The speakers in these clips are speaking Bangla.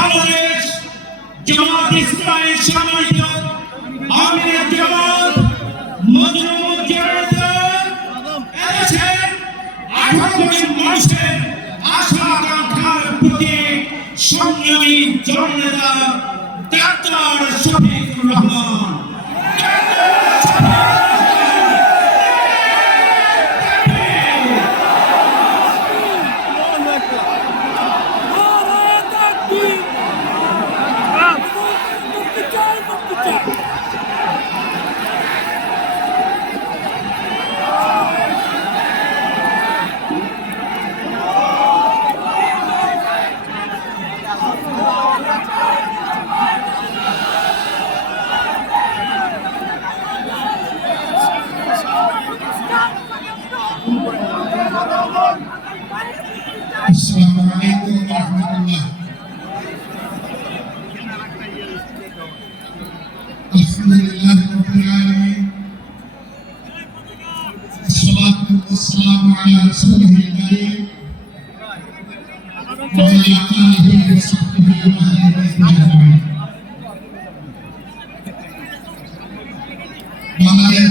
বাংলাদেশ জামাত ইসলামী সম্মানিত আমিরের জামাত মজলুম জনতা এদেশের আঠারো কোটি মানুষের আশা আকাঙ্ক্ষার প্রতি সংগ্রামী জননেতা ডাক্তার শফিকুর রহমান। আলহামদুলিল্লাহ রাব্বিল আলামিন। আসসালাতু ওয়াসসালামু আলা রাসূলিল কারীম। ওয়া আলা আলিহি বাংলাদেশ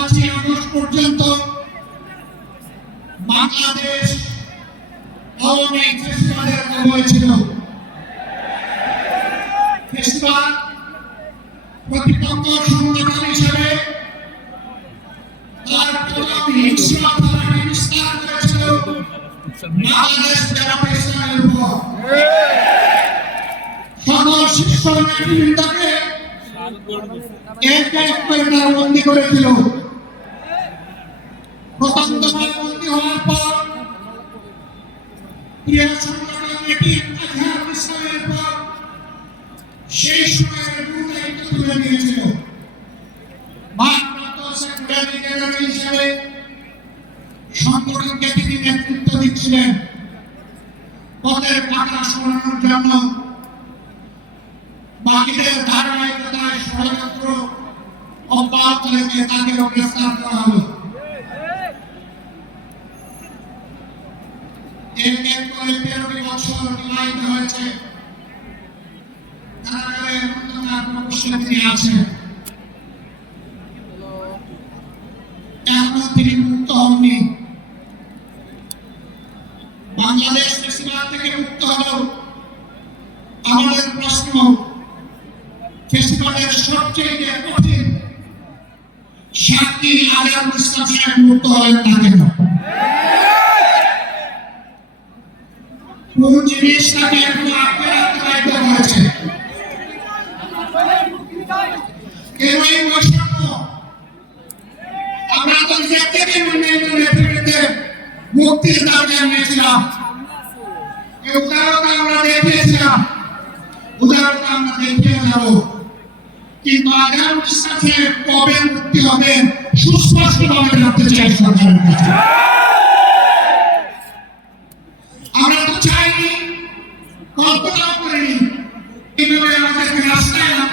পাঁচই আগস্ট পর্যন্ত বাংলাদেশ আওয়ামী ফেস্টিভ্যালের সময় ছিল। প্রতিপক্ষ সংগঠন হিসেবে বিস্তার বাংলাদেশ নেতৃবৃন্দকে এক এক করেছিল। দফায় বন্দী হওয়ার পর এটি পর সেই সময়ের মূল দায়িত্ব তুলে নিয়েছিল। নেতৃত্ব দিচ্ছিলেন। সরানোর ধারাবাহিকতায় ষড়যন্ত্র অব্যাহত রেখে তাকেও গ্রেফতার করা হলো। বাংলাদেশ ফেস্টিভ্যাল থেকে মুক্ত হলো। আমাদের প্রশ্ন, ফেস্টিভ্যালের সবচেয়ে কঠিন সাতটি আজাদ ইসলাম সাহেব মুক্ত হলেন না কোন জিনিস তাকে এখনও আটকে রাখতে বাধ্য করেছে কেন এই বৈষম্য আমরা নিজের থেকে উন্নয়ন নেতৃত্বে মুক্তির দাবি জানিয়েছিলাম এই উদাহরণটা আমরা দেখিয়েছিলাম সুস্পষ্টভাবে জানতে চাই সরকারের কাছে।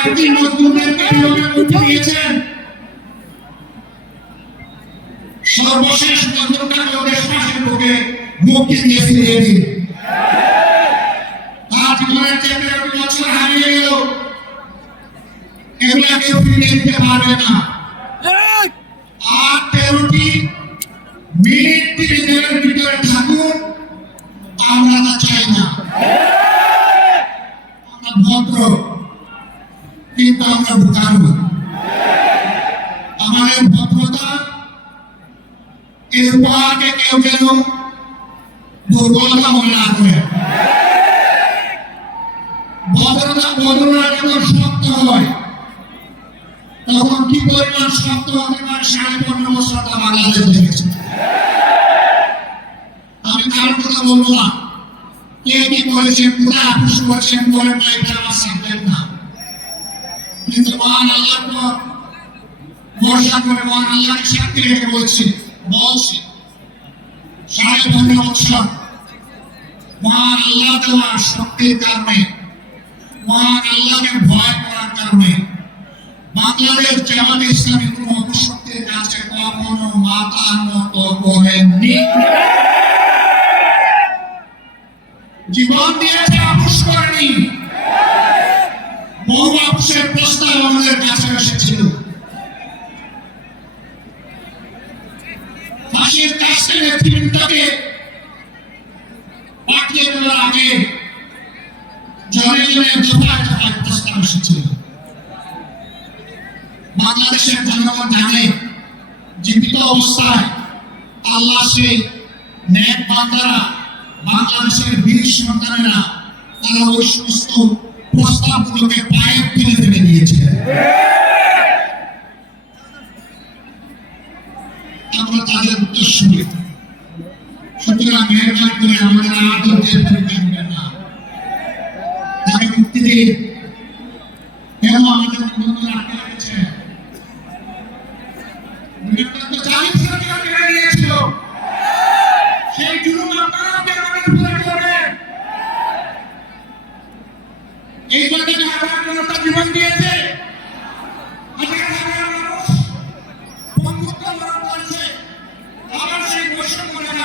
মাটি মজদুরদেরকে কীভাবে মুক্তি দিয়েছেন। সর্বশেষ মজদুরটাকে ওদের শ্বাসের বুকে মুক্তি দিয়ে ফিরিয়ে দিন তার জীবনের যে তেরোটি বছর হারিয়ে গেল। এগুলো কেউ ফিরিয়ে দিতে পারবে না। আর তেরোটি মিনিট তিনি জেলের ভিতরে থাকুন আমরা তা চাই না আমরা ভদ্র কিন্তু আমরা বুকারু আমাদের ভদ্রতা উপহারকে কেউ যেন দুর্বলতা মনে না করে ভদ্রতা ভদ্রতা যখন শক্ত হয় তখন কি পরিমাণ শক্ত হতে পারে সাড়ে পনেরো বছর তা বাংলাদেশ দেখেছে আমি কারোর কথা বলব না কে কি করেছেন কোথায় আপুস করেছেন বলে না এটা আমার সাবজেক্ট না কিন্তু মহান আল্লাহর পর ভরসা করে মহান আল্লাহকে সাক্ষী রেখে বলছি বলছি সাড়ে পনেরো বছর আল্লাহ শক্তির কারণে আল্লাহকে ভয় করার কারণে বাংলাদেশ জামাত ইসলামী অপশক্তির কাছে কখনো জীবন দিয়েছে, আপোষ করেনি। বহু আপোষের প্রস্তাব আমাদের কাছে এসেছিল ফাঁসির কাছে নেতৃত্বকে পাঠিয়ে দেওয়ার আগে জনে জনে দফায় দফায় প্রস্তাব এসেছিল বাংলাদেশের জনগণ জানে জীবিত অবস্থায় আল্লাহ সেই ন্যাক বান্দারা, বাংলাদেশের বীর সন্তানেরা, তারা ওই সমস্ত প্রস্তাবগুলোকে পায়ের তুলে ফেলে দিয়েছে আমরা তাদের উত্তরসূরি সুতরাং মেহরবানি করে আমাদের আদর্শের পরীক্ষা না তাকে মুক্তি কেন আমাদের বন্ধুরা আটকে রেখেছে? দিয়েছে, হাজার করেছে। আবার সেই বৈষম্য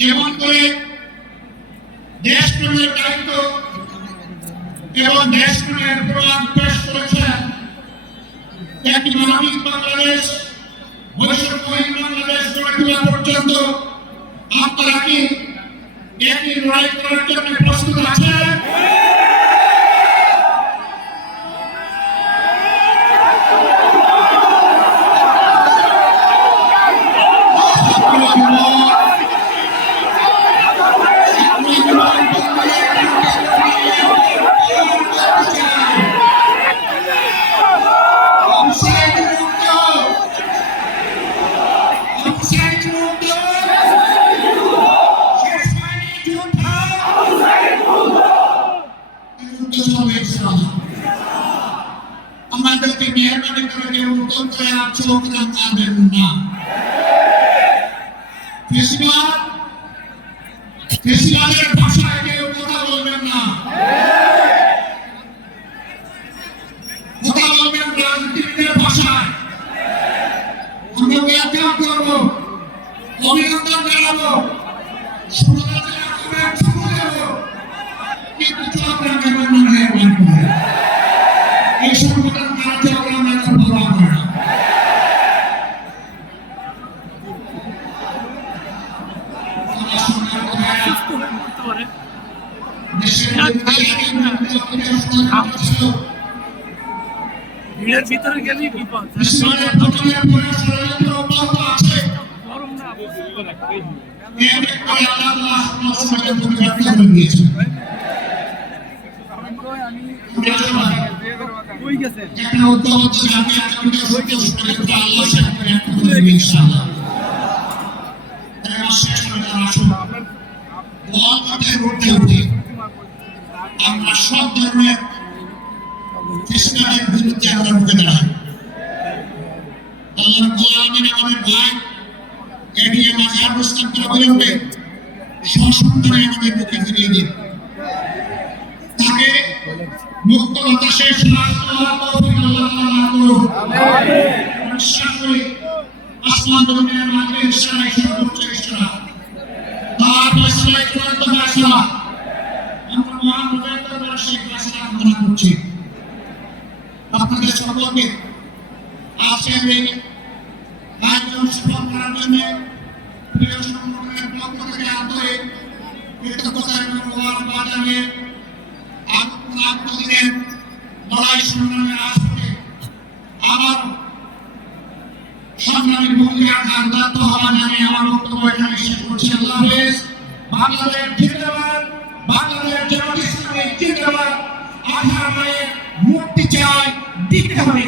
যেমন করে দেশপ্রেমের দায়িত্ব এবং দেশপ্রেমের প্রমাণ পেশ করেছেন একটি মানবিক বাংলাদেশ বৈষম্যহীন বাংলাদেশ গড়ে তোলা পর্যন্ত আপনারা কি একই লড়াই করার জন্য প্রস্তুত আছেন? চোখ রাখাবেন না ফেসিবাদ ফেসিবাদের ভাষায় কথা বলবেন না কিন্তু চক্রান্ত করবেন না এই সংগঠন কাজ চক্রান্ত এখন বলা হয় না আমার সঙ্গে কোথায় দেশের বিরুদ্ধে একই মুক্তি অপরাধ ছিল ভিড়ের ভিতরে গেলেই বিপদ ইসলামের পতনের পরে ষড়যন্ত্র অব্যাহত আছে গরম না এর করে আল্লাহ আল্লাহ ষড়যন্ত্রকে ব্যর্থ করে দিয়েছেন কই গেছে একটা উদ্যোগ হচ্ছে আমি আগামীতে সত্য ষড়যন্ত্র আল্লাহ সাথে ব্যর্থ করে বলপথের ঊর্ধ্বে উঠে। আমরা সব ধরনের ইসলামের বিরুদ্ধে আমরা রুখে তার ফয়সালা আমরা মহান রবের দরবারে সেই ফয়সালা কামনা করছি আপনাদের সকলকে আজকের এই আয়োজন সফল করার জন্য প্রিয় সংগঠনের পক্ষ থেকে আন্তরিক কৃতজ্ঞতা এবং মোবারকবাদ জানিয়ে আপনাদের লড়াই সংগ্রামের আসপটে আবার সংগ্রামী ভূমিকা আঘাত হওয়া জানিয়ে আমার বক্তব্য এখানে শেষ করছি। আল্লাহ হাফেজ। বাংলাদেশ জিন্দাবাদ। বাংলাদেশ জামাত ইসলামী আশা মায়ের মুক্তি চাই। দিতে হবে